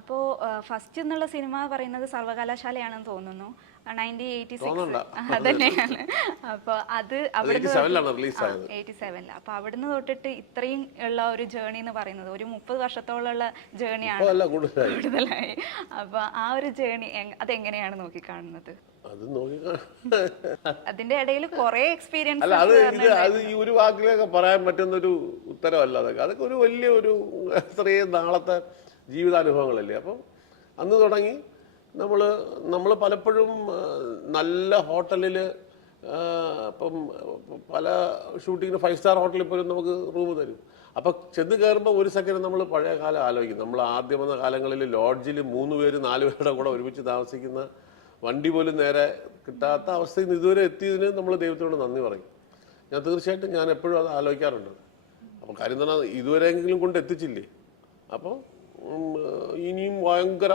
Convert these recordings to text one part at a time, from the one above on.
അപ്പോൾ ഫസ്റ്റ് എന്നുള്ള സിനിമ പറയുന്നത് സർവകലാശാലയാണെന്ന് തോന്നുന്നു. Nineteen eighty. സിക്സ് അതന്നെയാണ് അപ്പോൾ അത് എയ്റ്റി സെവനിൽ അപ്പോൾ അവിടുന്ന് തൊട്ടിട്ട് ഇത്രയും ഉള്ള ഒരു ജേണി എന്ന് പറയുന്നത് ഒരു മുപ്പത് വർഷത്തോളമുള്ള ജേണിയാണ് കൂടുതലായി. അപ്പൊ അപ്പോൾ ആ ഒരു ജേണി അതെങ്ങനെയാണ് നോക്കിക്കാണുന്നത്? അത് അതിന്റെ ഇടയിൽ കുറെ എക്സ്പീരിയൻസ് അല്ല അത് ഇത് അത് ഈ ഒരു വാക്കിലൊക്കെ പറയാൻ പറ്റുന്ന ഒരു ഉത്തരവല്ല അതൊക്കെ. അതൊക്കെ ഒരു വലിയ ഒരു ഇത്രയും നാളത്തെ ജീവിതാനുഭവങ്ങളല്ലേ? അപ്പം അന്ന് തുടങ്ങി നമ്മൾ നമ്മൾ പലപ്പോഴും നല്ല ഹോട്ടലിൽ ഇപ്പം പല ഷൂട്ടിങ്ങിന് ഫൈവ് സ്റ്റാർ ഹോട്ടലിൽ പോലും നമുക്ക് റൂം തരും. അപ്പം ചെന്ന് കയറുമ്പോൾ ഒരു സെക്കൻഡ് നമ്മൾ പഴയ കാലം ആലോചിക്കും. നമ്മൾ ആദ്യം വന്ന കാലങ്ങളിൽ ലോഡ്ജിൽ മൂന്ന് പേര് നാല് പേരുടെ കൂടെ ഒരുമിച്ച് താമസിക്കുന്ന വണ്ടി പോലും നേരെ കിട്ടാത്ത അവസ്ഥയിൽ നിന്ന് ഇതുവരെ എത്തിയതിന് നമ്മൾ ദൈവത്തോട് നന്ദി പറയും. ഞാൻ തീർച്ചയായിട്ടും ഞാൻ എപ്പോഴും അത് ആലോചിക്കാറുണ്ട്. അപ്പോൾ കാര്യം തന്നെ ഇതുവരെയെങ്കിലും കൊണ്ട് എത്തിച്ചില്ലേ? അപ്പോൾ ഇനിയും ഭയങ്കര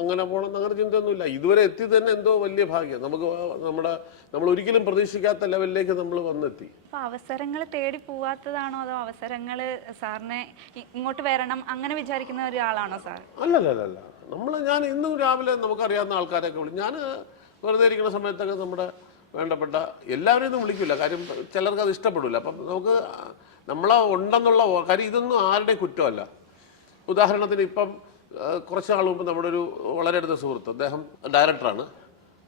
അങ്ങനെ പോകണം അങ്ങനെ ചിന്തയൊന്നുമില്ല. ഇതുവരെ എത്തി തന്നെ എന്തോ വലിയ ഭാഗ്യം. നമുക്ക് നമ്മുടെ നമ്മൾ ഒരിക്കലും പ്രതീക്ഷിക്കാത്ത ലെവലിലേക്ക് നമ്മൾ വന്നെത്തി. അവസരങ്ങൾ തേടി പോവാത്തതാണോ അതോ അവസരങ്ങൾ സാറിനെ ഇങ്ങോട്ട് വരണം അങ്ങനെ വിചാരിക്കുന്ന ഒരാളാണോ സാർ? അല്ലല്ലല്ല നമ്മൾ ഞാൻ ഇന്നും രാവിലെ നമുക്കറിയാവുന്ന ആൾക്കാരൊക്കെ വിളിക്കും ഞാൻ വെറുതെ ഇരിക്കുന്ന സമയത്തൊക്കെ നമ്മുടെ വേണ്ടപ്പെട്ട എല്ലാവരെയും ഒന്നും വിളിക്കില്ല കാര്യം ചിലർക്ക് അത് ഇഷ്ടപ്പെടില്ല അപ്പം നമുക്ക് നമ്മളെ ഉണ്ടെന്നുള്ള കാര്യം ഇതൊന്നും ആരുടെയും കുറ്റമല്ല. ഉദാഹരണത്തിന് ഇപ്പം കുറച്ച് നാൾ മുമ്പ് നമ്മുടെ ഒരു വളരെ അടുത്ത സുഹൃത്ത് അദ്ദേഹം ഡയറക്ടറാണ്.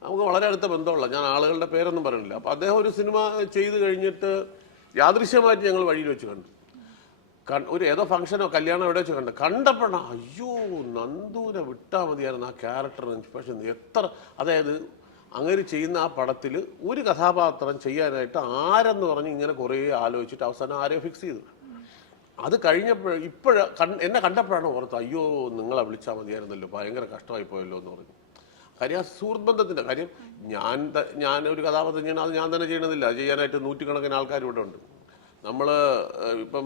നമുക്ക് വളരെ അടുത്ത ബന്ധമുള്ള ഞാൻ ആളുകളുടെ പേരൊന്നും പറയുന്നില്ല അപ്പോൾ അദ്ദേഹം ഒരു സിനിമ ചെയ്തു കഴിഞ്ഞിട്ട് യാദൃശ്യമായിട്ട് ഞങ്ങൾ വഴിയിൽ വെച്ച് കണ്ടു. ഒരു ഏതോ ഫംഗ്ഷനോ കല്യാണോ എവിടെ വെച്ച് കണ്ടു. കണ്ടപ്പോഴാണ് അയ്യോ നന്ദൂനെ വിട്ടാൽ മതിയായിരുന്നു ആ ക്യാരക്ടർ പക്ഷെ എത്ര അതായത് അങ്ങനെ ചെയ്യുന്ന ആ പടത്തിൽ ഒരു കഥാപാത്രം ചെയ്യാനായിട്ട് ആരെന്ന് പറഞ്ഞ് ഇങ്ങനെ കുറേ ആലോചിച്ചിട്ട് അവസാനം ആരെയോ ഫിക്സ് ചെയ്തു. അത് കഴിഞ്ഞപ്പോൾ ഇപ്പോഴ എന്നെ കണ്ടപ്പോഴാണ് ഓർത്ത് അയ്യോ നിങ്ങളെ വിളിച്ചാൽ മതിയായിരുന്നല്ലോ ഭയങ്കര കഷ്ടമായി പോയല്ലോ എന്ന് പറഞ്ഞു. കാര്യം ആ സുഹൃത്ത് ബന്ധത്തിന്റെ കാര്യം ഞാൻ ഞാൻ ഒരു കഥാപാത്രം ചെയ്യണം അത് ഞാൻ തന്നെ ചെയ്യണമെന്നില്ല ചെയ്യാനായിട്ട് നൂറ്റിക്കണക്കിന് ആൾക്കാർ ഇവിടെ ഉണ്ട്. നമ്മൾ ഇപ്പം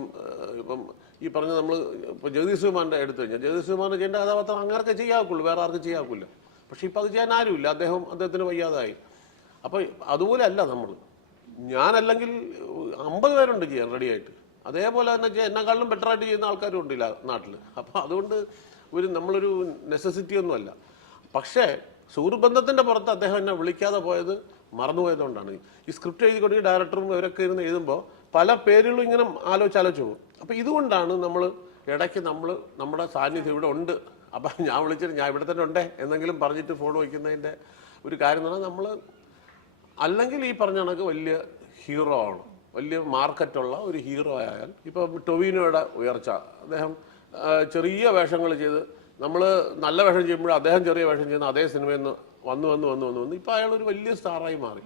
ഇപ്പം ഈ പറഞ്ഞ നമ്മൾ ഇപ്പോൾ ജഗദീഷ് കുമാറിന്റെ എടുത്തു കഴിഞ്ഞാൽ ജഗദീഷ് ചെയ്യേണ്ട കഥാപാത്രം അങ്ങനെയൊക്കെ ചെയ്യാക്കുള്ളൂ വേറെ ആർക്കും ചെയ്യാക്കില്ല പക്ഷേ ഇപ്പം അത് ചെയ്യാൻ ആരുമില്ല അദ്ദേഹം അദ്ദേഹത്തിന് വയ്യാതായി. അപ്പോൾ അതുപോലെ അല്ല നമ്മൾ ഞാനല്ലെങ്കിൽ അമ്പത് പേരുണ്ട് ചെയ്യാൻ റെഡിയായിട്ട്. അതേപോലെ തന്നെ എന്നെക്കാളും ബെറ്റർ ആയിട്ട് ചെയ്യുന്ന ആൾക്കാരും ഉണ്ട് നാട്ടിൽ അപ്പോൾ അതുകൊണ്ട് ഒരു നമ്മളൊരു നെസസിറ്റി ഒന്നുമല്ല പക്ഷേ സുഹൃബന്ധത്തിന്റെ പുറത്ത് അദ്ദേഹം എന്നെ വിളിക്കാതെ പോയത് മറന്നുപോയതുകൊണ്ടാണ്. ഈ സ്ക്രിപ്റ്റ് എഴുതി കൊടുക്കുക ഡയറക്ടറും ഇവരൊക്കെ ഇരുന്ന് എഴുതുമ്പോൾ പല പേരുകളും ഇങ്ങനെ ആലോചിച്ച് ആലോചിച്ച് പോകും. അപ്പോൾ ഇതുകൊണ്ടാണ് നമ്മൾ ഇടയ്ക്ക് നമ്മൾ നമ്മുടെ സാന്നിധ്യം ഇവിടെ ഉണ്ട്. അപ്പം ഞാൻ വിളിച്ചിട്ട് ഞാൻ ഇവിടെ തന്നെ ഉണ്ടേ എന്നെങ്കിലും പറഞ്ഞിട്ട് ഫോൺ വയ്ക്കുന്നതിന്റെ ഒരു കാര്യം എന്ന് പറഞ്ഞാൽ നമ്മൾ അല്ലെങ്കിൽ ഈ പറഞ്ഞ കണക്ക് വലിയ ഹീറോ ആണ്. വലിയ മാർക്കറ്റുള്ള ഒരു ഹീറോ ആയാൽ ഇപ്പം ടൊവിനോയുടെ ഉയർച്ച അദ്ദേഹം ചെറിയ വേഷങ്ങൾ ചെയ്ത് നമ്മൾ നല്ല വേഷം ചെയ്യുമ്പോൾ അദ്ദേഹം ചെറിയ വേഷം ചെയ്യുന്ന അതേ സിനിമയിൽ നിന്ന് വന്നു വന്നു വന്നു വന്നു വന്നു. ഇപ്പം അയാൾ ഒരു വലിയ സ്റ്റാറായി മാറി.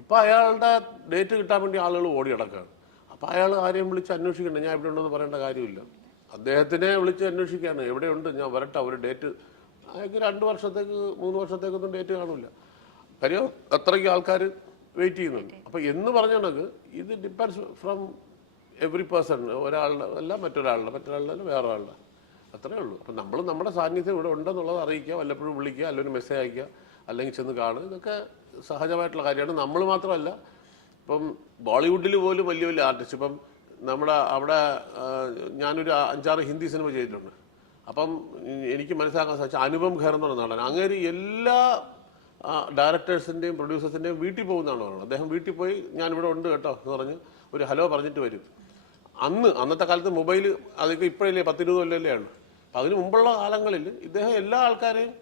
ഇപ്പം അയാളുടെ ഡേറ്റ് കിട്ടാൻ വേണ്ടി ആളുകൾ ഓടി കിടക്കുകയാണ് അപ്പം അയാൾ ആരെയും വിളിച്ച് അന്വേഷിക്കണ്ട ഞാൻ ഇവിടെ ഉണ്ടെന്ന് പറയേണ്ട കാര്യമില്ല. അദ്ദേഹത്തിനെ വിളിച്ച് അന്വേഷിക്കുകയാണ് എവിടെയുണ്ട്? ഞാൻ വരട്ടെ ഒരു ഡേറ്റ്. അയാൾക്ക് രണ്ട് വർഷത്തേക്ക് മൂന്ന് വർഷത്തേക്കൊന്നും ഡേറ്റ് കാണില്ല കാര്യം അത്രയ്ക്ക് ആൾക്കാർ വെയിറ്റ് ചെയ്യുന്നുണ്ട്. അപ്പോൾ എന്ന് പറഞ്ഞത് ഇത് ഡിപ്പെൻഡ്സ് ഫ്രം എവറി പേഴ്സൺ ഒരാളുടെ അല്ല മറ്റൊരാളുടെ മറ്റൊരാളുടെ അല്ല വേറെ ആളുടെ അത്രേ ഉള്ളൂ. അപ്പം നമ്മൾ നമ്മുടെ സാന്നിധ്യം ഇവിടെ ഉണ്ടെന്നുള്ളത് അറിയിക്കുക വല്ലപ്പോഴും വിളിക്കുക അല്ലെങ്കിൽ മെസ്സേജ് അയക്കുക അല്ലെങ്കിൽ ചെന്ന് കാണുക. ഇതൊക്കെ സഹജമായിട്ടുള്ള കാര്യമാണ്. നമ്മൾ മാത്രമല്ല ഇപ്പം ബോളിവുഡിൽ പോലും വലിയ വലിയ ആർട്ടിസ്റ്റ് ഇപ്പം നമ്മുടെ അവിടെ ഞാനൊരു അഞ്ചാറ് ഹിന്ദി സിനിമ ചെയ്തിട്ടുണ്ട്. അപ്പം എനിക്ക് മനസ്സിലാക്കാൻ സാധിച്ച അനുപം ഖേർ എന്ന് പറഞ്ഞ നടൻ. അങ്ങനെ എല്ലാ ഡയറക്ടേഴ്സിന്റെയും പ്രൊഡ്യൂസേഴ്സിന്റെയും വീട്ടിൽ പോകുന്നതാണ് പറയുന്നത്? അദ്ദേഹം വീട്ടിൽ പോയി ഞാനിവിടെ ഉണ്ട് കേട്ടോ എന്ന് പറഞ്ഞ് ഒരു ഹലോ പറഞ്ഞിട്ട് വരും. അന്ന് അന്നത്തെ കാലത്ത് മൊബൈൽ അതൊക്കെ ഇപ്പോഴല്ലേ? പത്തിരുപത് കൊല്ലല്ലേ ആണ്? അപ്പം അതിന് മുമ്പുള്ള കാലങ്ങളിൽ ഇദ്ദേഹം എല്ലാ ആൾക്കാരെയും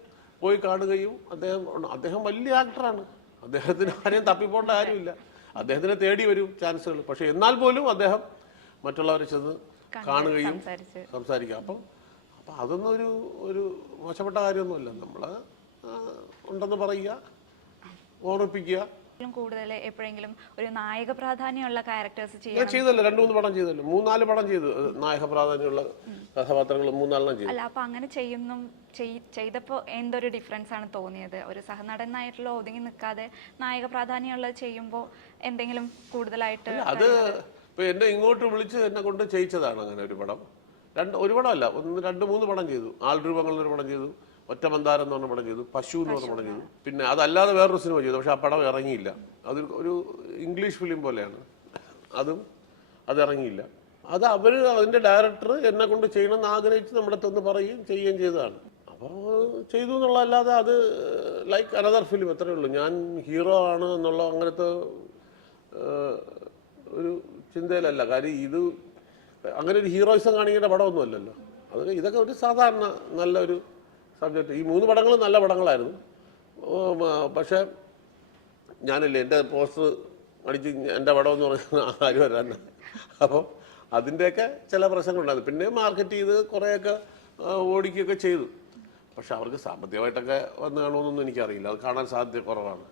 പോയി കാണുകയും അദ്ദേഹം അദ്ദേഹം വലിയ ആക്ടറാണ്. അദ്ദേഹത്തിന് ആരെയും തപ്പിപ്പോണ്ട കാര്യമില്ല. അദ്ദേഹത്തിനെ തേടി വരും ചാൻസുകൾ. പക്ഷെ എന്നാൽ പോലും അദ്ദേഹം മറ്റുള്ളവരെ ചെന്ന് കാണുകയും സംസാരിക്കുക. അപ്പം അപ്പം അതൊന്നും ഒരു ഒരു മോശപ്പെട്ട കാര്യമൊന്നുമല്ല. നമ്മൾ ഉണ്ടെന്ന് പറയുക ഓർമ്മിപ്പിക്കുക. കൂടുതൽ എപ്പോഴെങ്കിലും ഒരു നായക പ്രാധാന്യമുള്ള ക്യാരക്ടേഴ്സ് ഞാൻ ചെയ്തല്ലോ രണ്ട് മൂന്ന് പടം ചെയ്തല്ലോ മൂന്നാൽ പടം ചെയ്തു. നായക പ്രാധാന്യമുള്ള കഥാപാത്രങ്ങൾ മൂന്നാലെണ്ണം ചെയ്തു. അല്ല അപ്പൊ അങ്ങനെ ചെയ്യുന്നു ചെയ്- ചെയ്തപ്പോ എന്തൊരു ഡിഫറൻസ് ആണ് തോന്നിയത്? ഒരു സഹനടനായിട്ടുള്ള ഒതുങ്ങി നിൽക്കാതെ നായക പ്രാധാന്യമുള്ളത് ചെയ്യുമ്പോൾ എന്തെങ്കിലും കൂടുതലായിട്ട് അത് ഇപ്പൊ എന്നെ ഇങ്ങോട്ട് വിളിച്ച് എന്നെ കൊണ്ട് ചെയ്യിച്ചതാണ് അങ്ങനെ ഒരു പടം. രണ്ട് ഒരു പടമല്ല. ഒന്ന് രണ്ട് മൂന്ന് പടം ചെയ്തു. ആൾരൂപങ്ങൾ ഒരു പടം ചെയ്തു. ഒറ്റ മന്ദാരം എന്ന് പറഞ്ഞ പടം ചെയ്തു പശു എന്ന് പറഞ്ഞ പടം ചെയ്തു. പിന്നെ അതല്ലാതെ വേറൊരു സിനിമ ചെയ്തു പക്ഷെ ആ പടം ഇറങ്ങിയില്ല. അത് ഒരു ഇംഗ്ലീഷ് ഫിലിം പോലെയാണ്. അതും അത് ഇറങ്ങിയില്ല. അത് അവർ അതിന്റെ ഡയറക്ടർ എന്നെ കൊണ്ട് ചെയ്യണമെന്ന് ആഗ്രഹിച്ച് നമ്മുടെ അടുത്ത് ഒന്ന് പറയുകയും ചെയ്യുകയും ചെയ്തതാണ്. അപ്പോൾ ചെയ്തു എന്നുള്ളതല്ലാതെ അത് ലൈക്ക് അനദർ ഫിലിം അത്രേ ഉള്ളൂ. ഞാൻ ഹീറോ ആണ് എന്നുള്ള അങ്ങനത്തെ ഒരു ചിന്തയിലല്ല. കാര്യം ഇത് അങ്ങനെ ഒരു ഹീറോയിസം കാണിക്കേണ്ട പടമൊന്നുമല്ലല്ലോ. അതൊക്കെ അത് ഇതൊക്കെ ഒരു സാധാരണ നല്ലൊരു സബ്ജക്റ്റ് ഈ മൂന്ന് പടങ്ങളും നല്ല പടങ്ങളായിരുന്നു. പക്ഷെ ഞാനല്ലേ എന്റെ പോസ്റ്റർ അടിച്ച് എന്റെ പടം എന്ന് പറഞ്ഞാൽ ആരും വരാൻ അപ്പോൾ അതിന്റെയൊക്കെ ചില പ്രശ്നങ്ങളുണ്ടായിരുന്നു. പിന്നെ മാർക്കറ്റ് ചെയ്ത് കുറേയൊക്കെ ഓടിക്കുകയൊക്കെ ചെയ്തു. പക്ഷെ അവർക്ക് സാമ്പത്തികമായിട്ടൊക്കെ വന്ന് കാണുമെന്നൊന്നും എനിക്കറിയില്ല. അത് കാണാൻ സാധ്യത കുറവാണ്.